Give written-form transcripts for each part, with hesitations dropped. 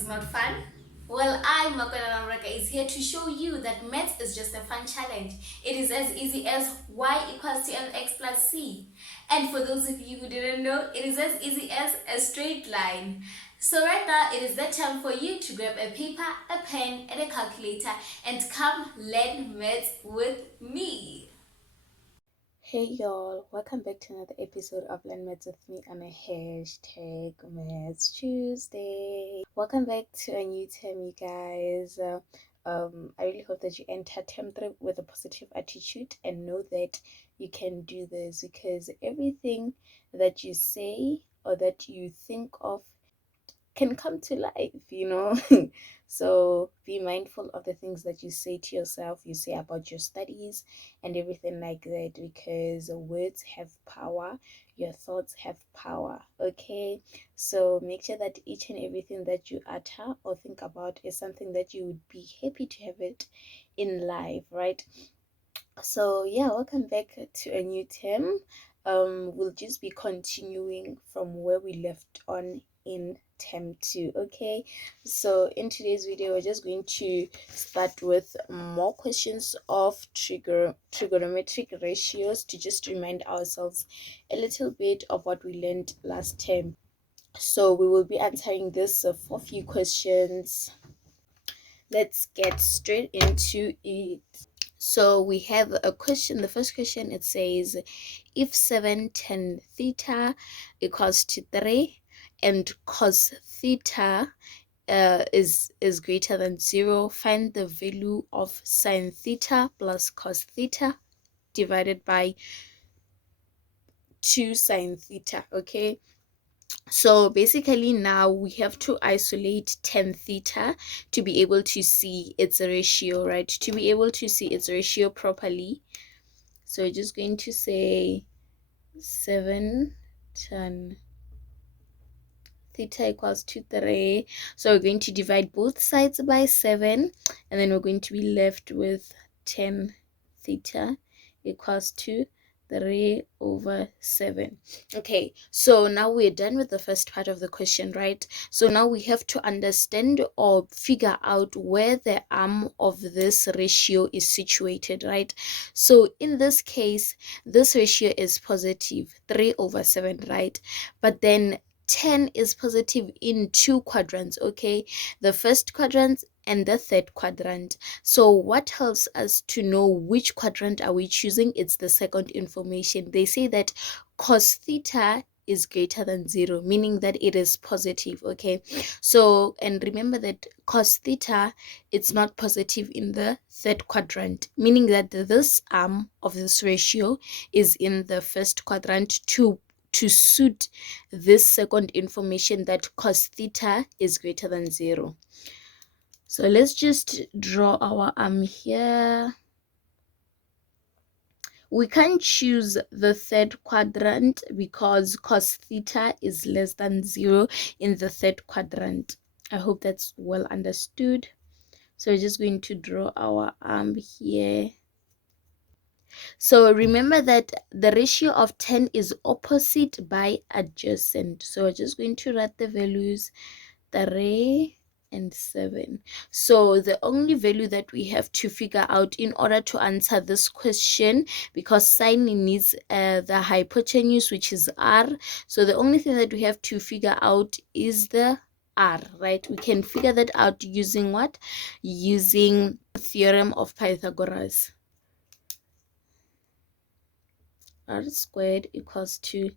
is not fun? Well, I, Makwana Namraka, is here to show you that maths is just a fun challenge. It is as easy as y equals to mx plus c. And for those of you who didn't know, it is as easy as a straight line. So right now, it is the time for you to grab a paper, a pen, and a calculator and come learn maths with me. Hey y'all, welcome back to another episode of Learn Maths with me on a hashtag Maths Tuesday. Welcome back to a new term, you guys. I really hope that you enter term 3 with a positive attitude and know that you can do this, because everything that you say or that you think of can come to life. So be mindful of the things that you say to yourself, you say about your studies and everything like that, because words have power, your thoughts have power. Okay, so make sure that each and everything that you utter or think about is something that you would be happy to have it in life, right? So yeah, welcome back to a new term. We'll just be continuing from where we left on in term 2. Okay, so in today's video we're just going to start with more questions of trigonometric ratios to just remind ourselves a little bit of what we learned last term. So we will be answering this for a few questions. Let's get straight into it. So we have a question. The first question, it says, if 7 tan theta equals to 3 and cos theta is greater than 0, find the value of sine theta plus cos theta divided by 2 sine theta. Okay, so basically now we have to isolate tan theta to be able to see its ratio, right? To be able to see its ratio properly. So we're just going to say 7 tan theta equals to 3. So we're going to divide both sides by 7, and then we're going to be left with 10 theta equals to 3/7. Okay, so now we're done with the first part of the question, right? So now we have to understand or figure out where the arm of this ratio is situated, right? So in this case, this ratio is positive 3/7, right? But then 10 is positive in 2 quadrants, okay? The first quadrant and the third quadrant. So what helps us to know which quadrant are we choosing? It's the second information. They say that cos theta is greater than 0, meaning that it is positive. Okay, so and remember that cos theta, it's not positive in the third quadrant, meaning that this arm of this ratio is in the first quadrant to suit this second information that cos theta is greater than 0. So let's just draw our arm here. We can't choose the third quadrant because cos theta is less than 0 in the third quadrant. I hope that's well understood. So we're just going to draw our arm here. So remember that the ratio of 10 is opposite by adjacent. So we're just going to write the values 3 and 7. So the only value that we have to figure out in order to answer this question, because sine needs the hypotenuse, which is r, so the only thing that we have to figure out is the r, right? We can figure that out using what? Using the theorem of Pythagoras. R squared equals to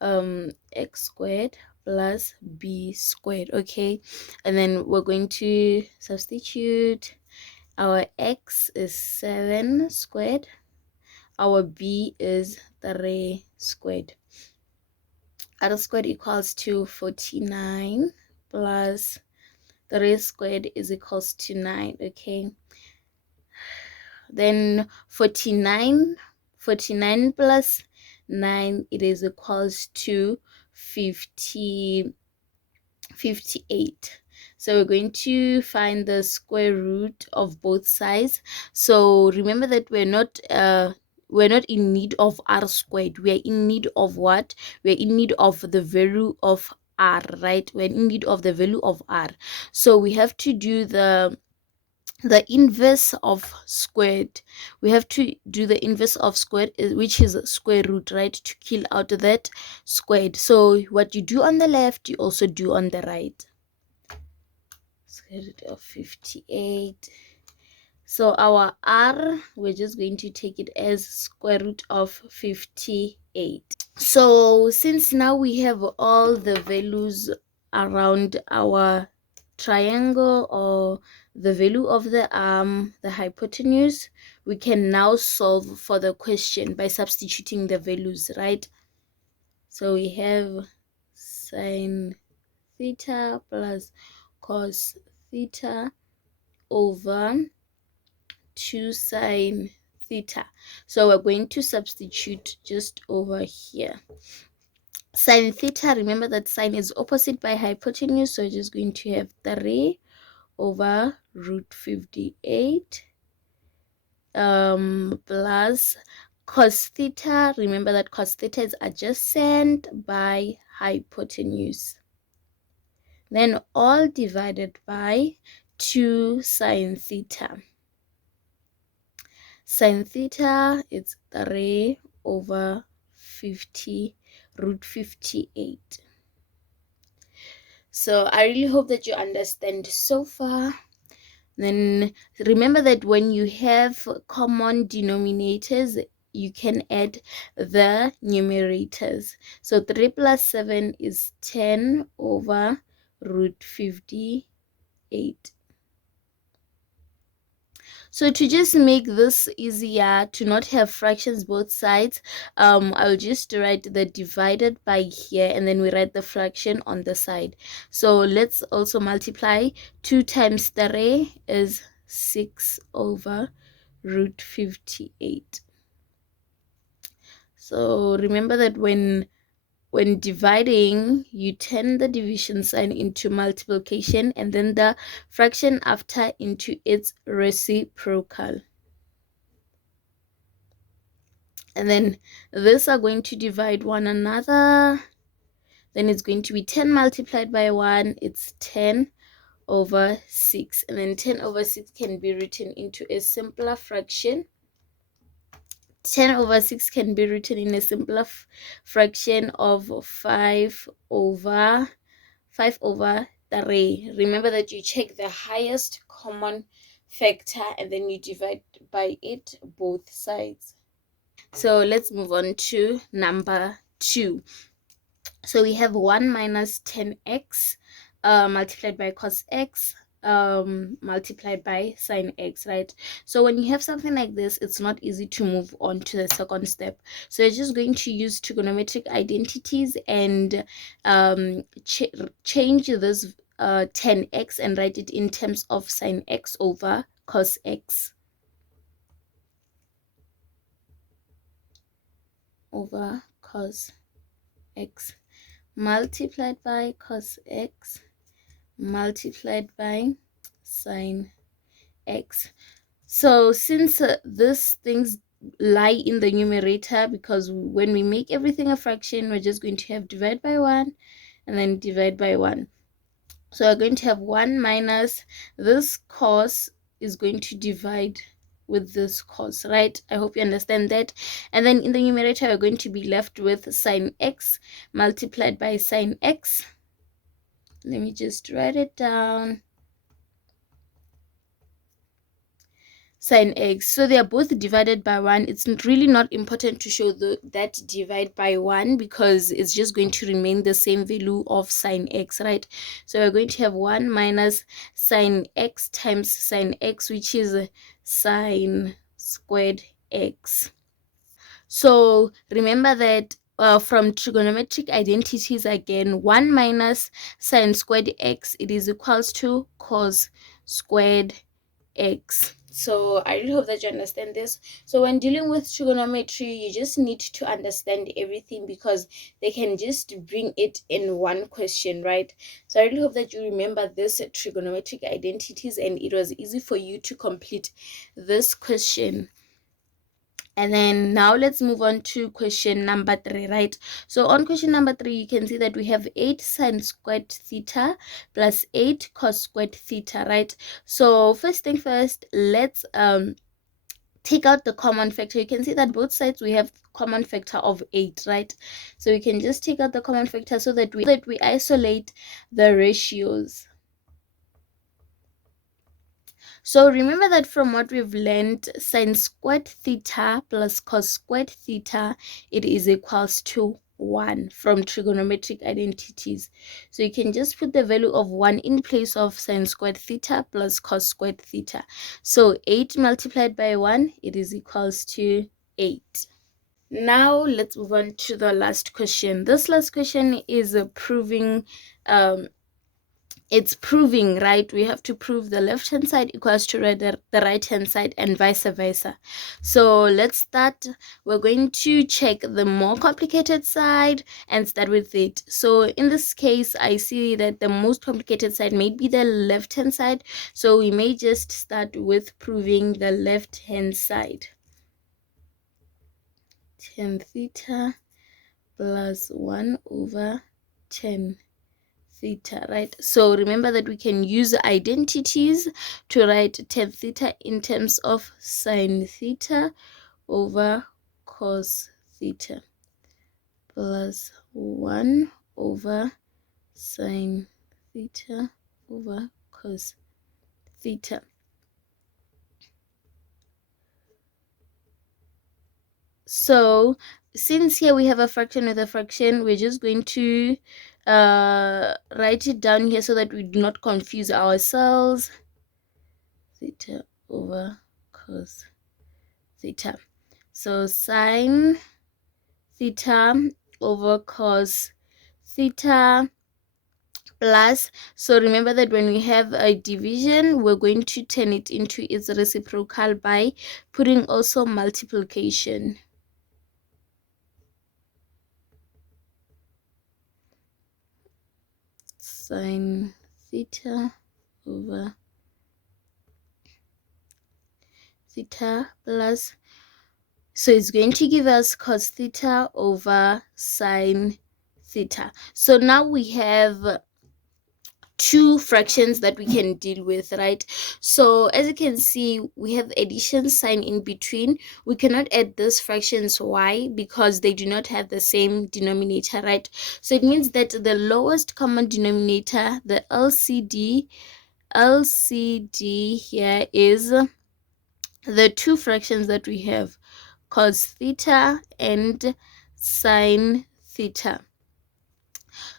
x squared plus b squared. Okay, and then we're going to substitute. Our x is 7 squared, our b is 3 squared. R squared equals to 49 plus 3 squared is equals to 9. Okay, then 49 plus 9, it is equals to 58. So we're going to find the square root of both sides. So remember that we're not in need of r squared. We are in need of what? We're in need of the value of r, right? We're in need of the value of r. So we have to do the inverse of squared. We have to do the inverse of squared, which is square root, right, to kill out that squared. So what you do on the left, you also do on the right. Square root of 58. So our r, we're just going to take it as square root of 58. So since now we have all the values around our triangle, or the value of the hypotenuse, we can now solve for the question by substituting the values, right? So we have sine theta plus cos theta over 2 sine theta. So we're going to substitute just over here. Sine theta, remember that sine is opposite by hypotenuse, so we're just going to have 3 over root 58 plus cos theta. Remember that cos theta is adjacent by hypotenuse. Then all divided by 2 sine theta. Sine theta is 3 over 50 root 58. So I really hope that you understand so far. Then remember that when you have common denominators, you can add the numerators. So 3 plus 7 is 10 over root 58. So to just make this easier, to not have fractions both sides, I'll just write the divided by here, and then we write the fraction on the side. So let's also multiply. 2 times 3 is 6 over root 58. So remember that when dividing, you turn the division sign into multiplication, and then the fraction after into its reciprocal. And then these are going to divide one another. Then it's going to be 10 multiplied by 1. It's 10 over 6. And then 10 over 6 can be written into a simpler fraction. 10 over 6 can be written in a simpler fraction of 5 over 3. Remember that you check the highest common factor and then you divide by it both sides. So let's move on to number 2. So we have 1 minus 10x multiplied by cos x multiplied by sine x, right? So when you have something like this, it's not easy to move on to the second step. So you're just going to use trigonometric identities and change this 10x and write it in terms of sine x over cos x over cos x multiplied by cos x multiplied by sine x. So since these things lie in the numerator, because when we make everything a fraction, we're just going to have divide by 1 and then divide by 1. So we're going to have 1 minus this cos is going to divide with this cos, right? I hope you understand that. And then in the numerator, we're going to be left with sine x multiplied by sine x. Let me just write it down. Sine x. So they are both divided by 1. It's really not important to show that divide by 1, because it's just going to remain the same value of sine x, right? So we're going to have 1 minus sine x times sine x, which is sine squared x. So remember that from trigonometric identities again, 1 minus sine squared x, it is equals to cos squared x. So I really hope that you understand this. So when dealing with trigonometry, you just need to understand everything, because they can just bring it in one question, right? So I really hope that you remember this trigonometric identities and it was easy for you to complete this question. And then now let's move on to question number 3, right? So on question number 3, you can see that we have 8 sine squared theta plus 8 cos squared theta, right? So first thing first, let's take out the common factor. You can see that both sides we have common factor of 8, right? So we can just take out the common factor so that we isolate the ratios. So remember that from what we've learned, sine squared theta plus cos squared theta, it is equals to 1 from trigonometric identities. So you can just put the value of 1 in place of sine squared theta plus cos squared theta. So 8 multiplied by 1, it is equals to 8. Now let's move on to the last question. This last question is proving it's proving, right? We have to prove the left hand side equals to the right hand side and vice versa. So let's start. We're going to check the more complicated side and start with it. So in this case, I see that the most complicated side may be the left hand side, so we may just start with proving the left hand side. Tan theta plus 1 over 10 theta, right? So remember that we can use identities to write tan theta in terms of sine theta over cos theta plus 1 over sine theta over cos theta. So since here we have a fraction with a fraction, we're just going to write it down here so that we do not confuse ourselves. Theta over cos theta. So sine theta over cos theta plus, so remember that when we have a division, we're going to turn it into its reciprocal by putting also multiplication. Sine theta over theta plus, so it's going to give us cos theta over sine theta. So now we have two fractions that we can deal with, right? So as you can see, we have addition sign in between. We cannot add these fractions. Why? Because they do not have the same denominator, right? So it means that the lowest common denominator, the LCD here is the two fractions that we have, cos theta and sine theta.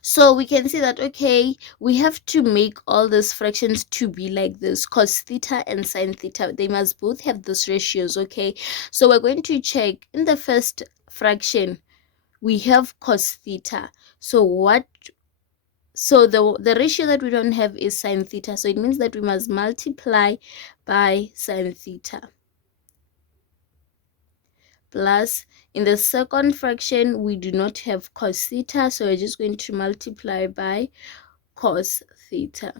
So we can see that, okay, we have to make all these fractions to be like this, cos theta and sine theta. They must both have these ratios, okay? So we're going to check in the first fraction, we have cos theta. So the ratio that we don't have is sine theta. So it means that we must multiply by sine theta. Plus, in the second fraction, we do not have cos theta, so we're just going to multiply by cos theta.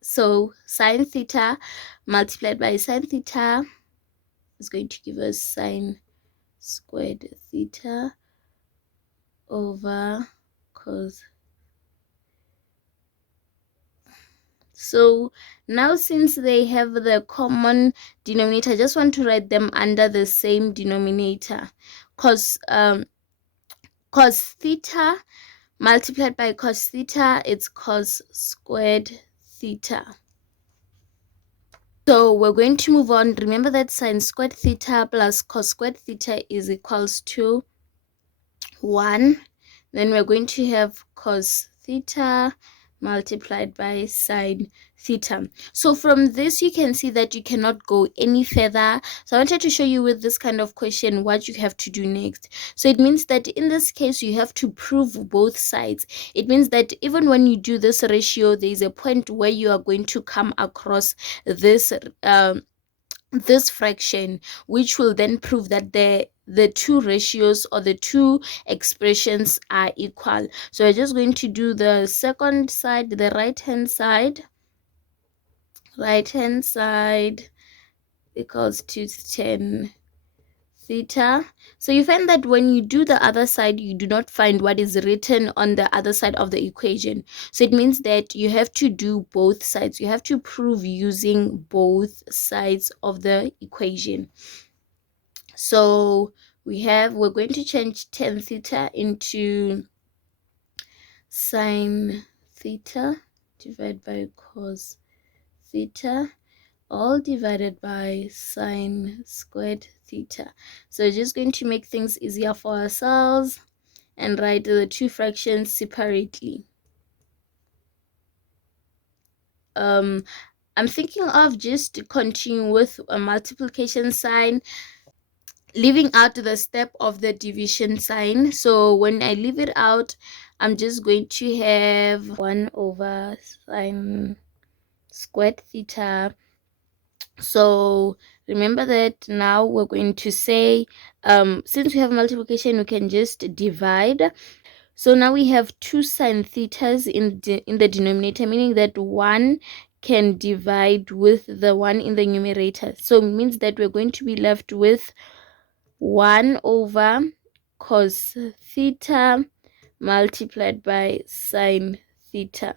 So sine theta multiplied by sine theta is going to give us sine squared theta over cos. So now since they have the common denominator, I just want to write them under the same denominator. Cos theta multiplied by cos theta, it's cos squared theta. So we're going to move on. Remember that sine squared theta plus cos squared theta is equals to 1. Then we're going to have cos theta multiplied by sine theta. So from this, you can see that you cannot go any further. So I wanted to show you with this kind of question what you have to do next. So it means that in this case, you have to prove both sides. It means that even when you do this ratio, there is a point where you are going to come across this fraction, which will then prove that the two ratios or the two expressions are equal. So we're just going to do the second side, the right hand side. right hand side equals to 10 theta. So you find that when you do the other side, you do not find what is written on the other side of the equation. So it means that you have to do both sides. You have to prove using both sides of the equation. So we're going to change 10 theta into sine theta divided by cos theta, all divided by sine squared theta. So we're just going to make things easier for ourselves and write the two fractions separately. I'm thinking of just continue with a multiplication sign, leaving out the step of the division sign. So when I leave it out, I'm just going to have 1 over sine squared theta. So remember that now we're going to say, since we have multiplication, we can just divide. So now we have 2 sine thetas in the denominator, meaning that 1 can divide with the 1 in the numerator. So it means that we're going to be left with 1 over cos theta multiplied by sine theta.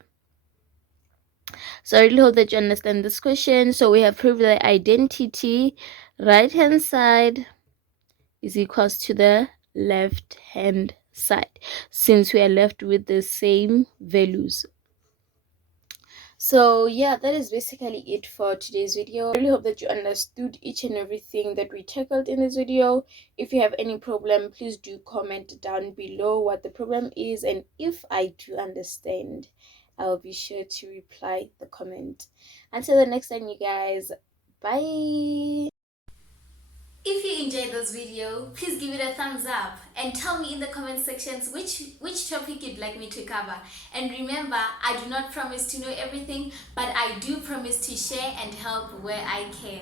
So I really hope that you understand this question. So we have proved the identity. Right hand side is equals to the left hand side, since we are left with the same values. So yeah, that is basically it for today's video. I really hope that you understood each and everything that we tackled in this video. If you have any problem, please do comment down below what the problem is, and if I do understand, I'll be sure to reply the comment. Until the next time, you guys, bye. If you enjoyed this video, please give it a thumbs up and tell me in the comment sections which topic you'd like me to cover. And remember, I do not promise to know everything, but I do promise to share and help where I can.